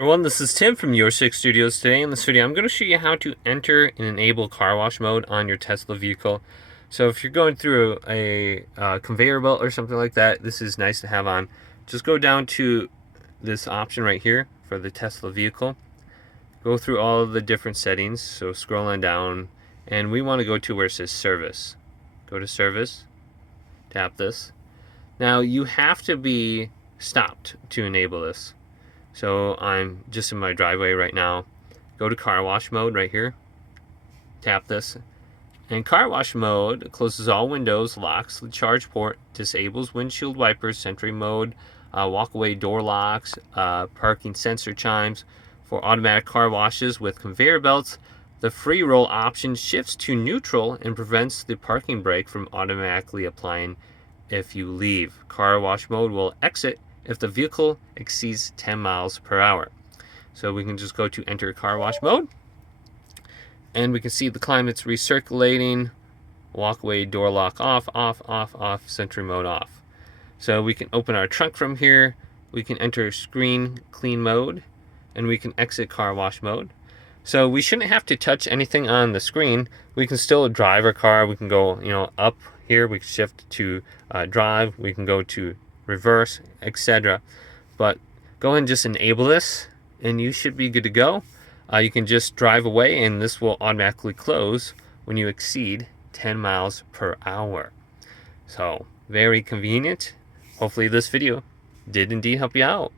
Everyone, this is Tim from Your Six Studios. Today in this video, I'm going to show you how to enter and enable car wash mode on your Tesla vehicle. So if you're going through a conveyor belt or something like that, this is nice to have on. Just go down to this option right here for the Tesla vehicle. Go through all of the different settings. So scroll on down, and we want to go to where it says Service. Go to Service, tap this. Now you have to be stopped to enable this. So I'm just in my driveway right now. Go to car wash mode right here. Tap this. And car wash mode closes all windows, locks the charge port, disables windshield wipers, Sentry Mode, walk-away door locks, parking sensor chimes. For automatic car washes with conveyor belts, the free roll option shifts to neutral and prevents the parking brake from automatically applying if you leave. Car wash mode will exit if the vehicle exceeds 10 miles per hour. So we can just go to enter car wash mode, and we can see the climate's recirculating, walkway door lock off, Sentry Mode off. So we can open our trunk from here, we can enter screen clean mode, and we can exit car wash mode. So we shouldn't have to touch anything on the screen. We can still drive our car. We can go, up here. We can shift to drive. We can go to reverse, etc. But go ahead and just enable this, and you should be good to go. You can just drive away, and this will automatically close when you exceed 10 miles per hour. So very convenient. Hopefully this video did indeed help you out.